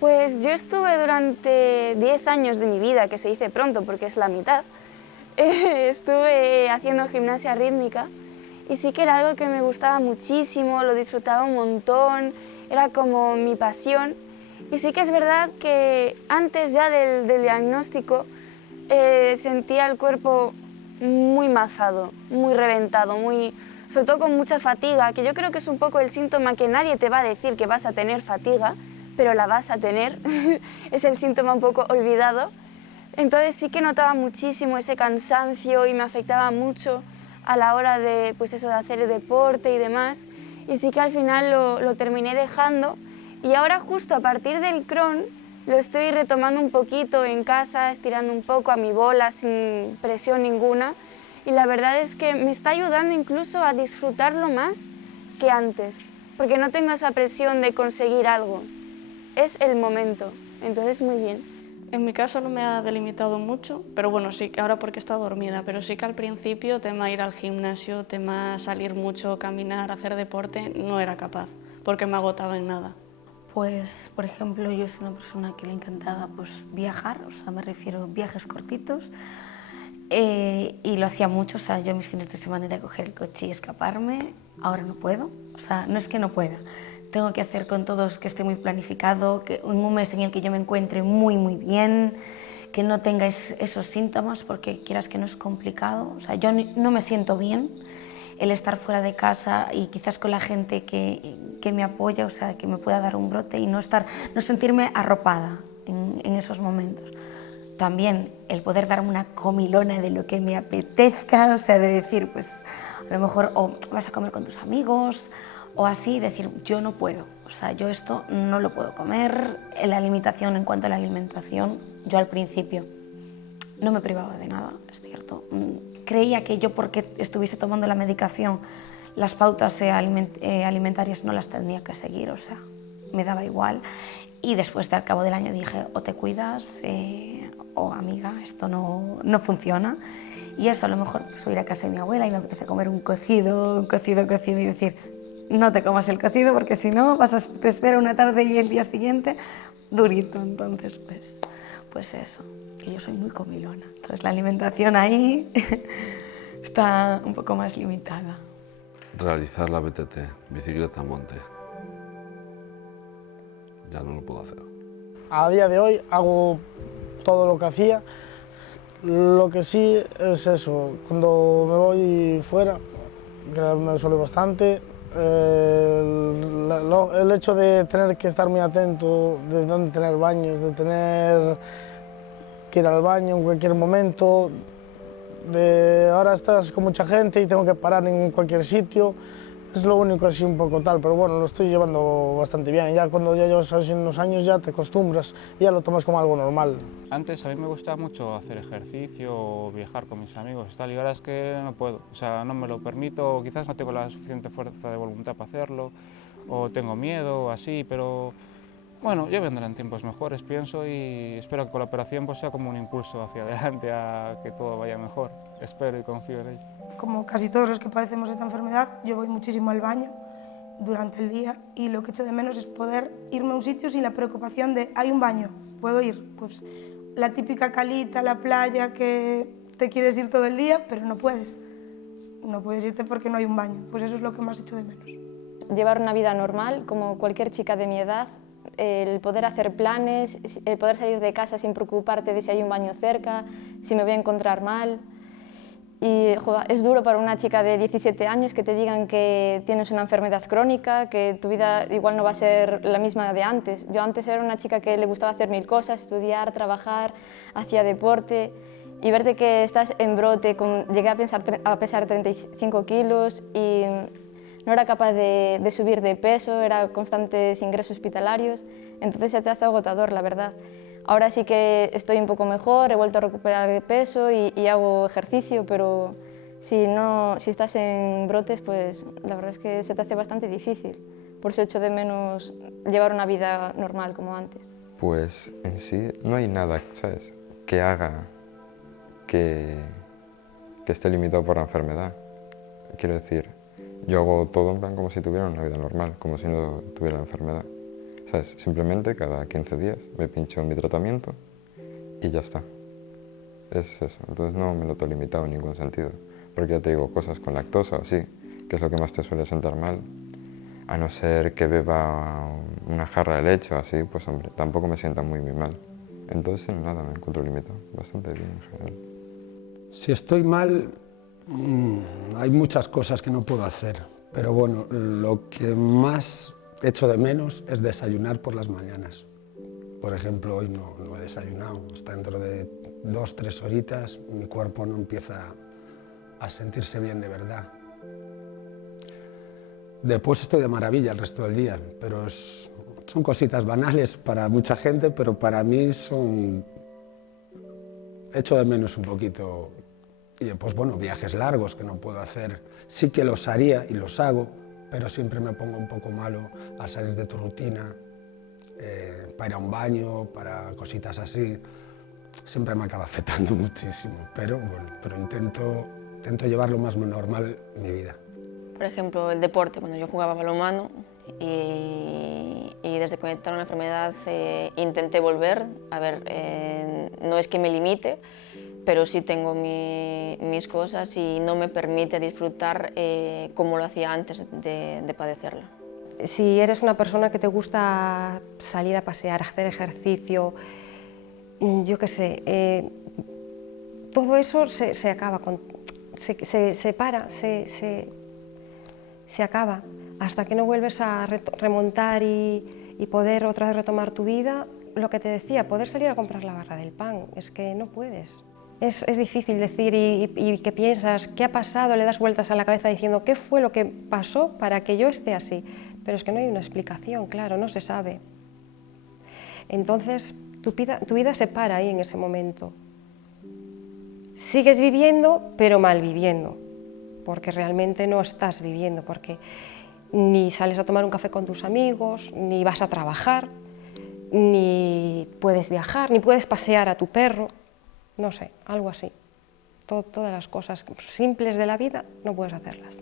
Pues yo estuve durante 10 años de mi vida, que se dice pronto porque es la mitad, estuve haciendo gimnasia rítmica y sí que era algo que me gustaba muchísimo, lo disfrutaba un montón, era como mi pasión. Y sí que es verdad que antes ya del diagnóstico sentía el cuerpo muy mazado, muy reventado, sobre todo con mucha fatiga, que yo creo que es un poco el síntoma que nadie te va a decir que vas a tener fatiga, pero la vas a tener, es el síntoma un poco olvidado. Entonces sí que notaba muchísimo ese cansancio y me afectaba mucho a la hora de, pues eso, de hacer el deporte y demás. Y sí que al final lo terminé dejando y ahora justo a partir del Crohn lo estoy retomando un poquito en casa, estirando un poco a mi bola sin presión ninguna. Y la verdad es que me está ayudando incluso a disfrutarlo más que antes, porque no tengo esa presión de conseguir algo. Es el momento, entonces muy bien. En mi caso no me ha delimitado mucho, pero bueno, sí que ahora porque he estado dormida, pero sí que al principio tema ir al gimnasio, tema salir mucho, caminar, hacer deporte, no era capaz, porque me agotaba en nada. Pues, por ejemplo, yo soy una persona que le encantaba pues, viajar, o sea, me refiero a viajes cortitos, y lo hacía mucho, o sea, yo mis fines de semana era coger el coche y escaparme, ahora no puedo, o sea, no es que no pueda, tengo que hacer con todos que esté muy planificado, que en un mes en el que yo me encuentre muy bien, que no tenga esos síntomas, porque quieras que no es complicado, o sea, yo no me siento bien el estar fuera de casa y quizás con la gente que me apoya, o sea, que me pueda dar un brote y no sentirme arropada en esos momentos. También el poder darme una comilona de lo que me apetezca, o sea, de decir, pues a lo mejor o vas a comer con tus amigos o así, decir, yo no puedo, o sea, yo esto no lo puedo comer. La limitación en cuanto a la alimentación, yo al principio no me privaba de nada, es cierto. Creía que yo porque estuviese tomando la medicación, las pautas alimentarias no las tenía que seguir, o sea, me daba igual. Y después al cabo del año dije, o te cuidas o amiga, esto no funciona. Y eso a lo mejor pues, ir a casa de mi abuela y me apetece comer un cocido y decir, no te comas el cocido porque si no te espera una tarde y el día siguiente durito. Entonces pues eso, que yo soy muy comilona. Entonces la alimentación ahí está un poco más limitada. Realizar la BTT, bicicleta en monte. Ya no lo puedo hacer. A día de hoy hago todo lo que hacía. Lo que sí es eso, cuando me voy fuera, que me suele bastante, el hecho de tener que estar muy atento, de dónde tener baños, de tener que ir al baño en cualquier momento, de ahora estás con mucha gente y tengo que parar en cualquier sitio, es lo único así un poco tal, pero bueno, lo estoy llevando bastante bien. Ya cuando ya llevas así unos años ya te acostumbras y ya lo tomas como algo normal. Antes a mí me gustaba mucho hacer ejercicio o viajar con mis amigos y ahora es que no puedo, o sea, no me lo permito, o quizás no tengo la suficiente fuerza de voluntad para hacerlo, o tengo miedo o así, pero bueno, ya vendrán tiempos mejores, pienso, y espero que con la operación pues, sea como un impulso hacia adelante a que todo vaya mejor. Espero y confío en ello. Como casi todos los que padecemos esta enfermedad, yo voy muchísimo al baño durante el día y lo que echo de menos es poder irme a un sitio sin la preocupación de hay un baño, puedo ir. Pues la típica calita, la playa, que te quieres ir todo el día, pero no puedes. No puedes irte porque no hay un baño. Pues eso es lo que más echo de menos. Llevar una vida normal, como cualquier chica de mi edad, el poder hacer planes, el poder salir de casa sin preocuparte de si hay un baño cerca, si me voy a encontrar mal. Y joder, es duro para una chica de 17 años que te digan que tienes una enfermedad crónica, que tu vida igual no va a ser la misma de antes. Yo antes era una chica que le gustaba hacer mil cosas, estudiar, trabajar, hacía deporte, y verte que estás en brote, llegué a pesar 35 kilos y no era capaz de subir de peso, era constantes ingresos hospitalarios, entonces se te hace agotador, la verdad. Ahora sí que estoy un poco mejor, he vuelto a recuperar el peso y hago ejercicio, pero si estás en brotes, pues la verdad es que se te hace bastante difícil. Por eso echo de menos llevar una vida normal como antes. Pues en sí no hay nada, ¿sabes?, que haga que esté limitado por la enfermedad. Quiero decir, yo hago todo en plan como si tuviera una vida normal, como si no tuviera la enfermedad. ¿sabes? Simplemente cada 15 días me pincho mi tratamiento y ya está. Es eso, entonces no me lo he limitado en ningún sentido, porque ya te digo, cosas con lactosa o así, que es lo que más te suele sentar mal, a no ser que beba una jarra de leche o así, pues hombre, tampoco me sienta muy mal. Entonces nada, me encuentro limitado, bastante bien en general. Si estoy mal, hay muchas cosas que no puedo hacer, pero bueno, lo que más echo de menos es desayunar por las mañanas. Por ejemplo, hoy no he desayunado, hasta dentro de 2 o 3 horitas mi cuerpo no empieza a sentirse bien de verdad. Después estoy de maravilla el resto del día, pero son cositas banales para mucha gente, pero para mí echo de menos un poquito. Y después, bueno, viajes largos que no puedo hacer, sí que los haría y los hago, pero siempre me pongo un poco malo al salir de tu rutina, para ir a un baño, para cositas así. Siempre me acaba afectando muchísimo, pero bueno, intento llevarlo más normal en mi vida. Por ejemplo, el deporte, cuando yo jugaba balonmano y desde que me detectaron la enfermedad intenté volver. A ver, no es que me limite, pero sí tengo mis cosas y no me permite disfrutar como lo hacía antes de padecerla. Si eres una persona que te gusta salir a pasear, hacer ejercicio, yo qué sé, todo eso se acaba, se para, se acaba. Hasta que no vuelves a remontar y poder otra vez retomar tu vida, lo que te decía, poder salir a comprar la barra del pan, es que no puedes. Es difícil decir y que piensas, ¿qué ha pasado? Le das vueltas a la cabeza diciendo, ¿qué fue lo que pasó para que yo esté así? Pero es que no hay una explicación, claro, no se sabe. Entonces, tu vida se para ahí en ese momento. Sigues viviendo, pero mal viviendo, porque realmente no estás viviendo, porque ni sales a tomar un café con tus amigos, ni vas a trabajar, ni puedes viajar, ni puedes pasear a tu perro, no sé, algo así. Todas las cosas simples de la vida no puedes hacerlas.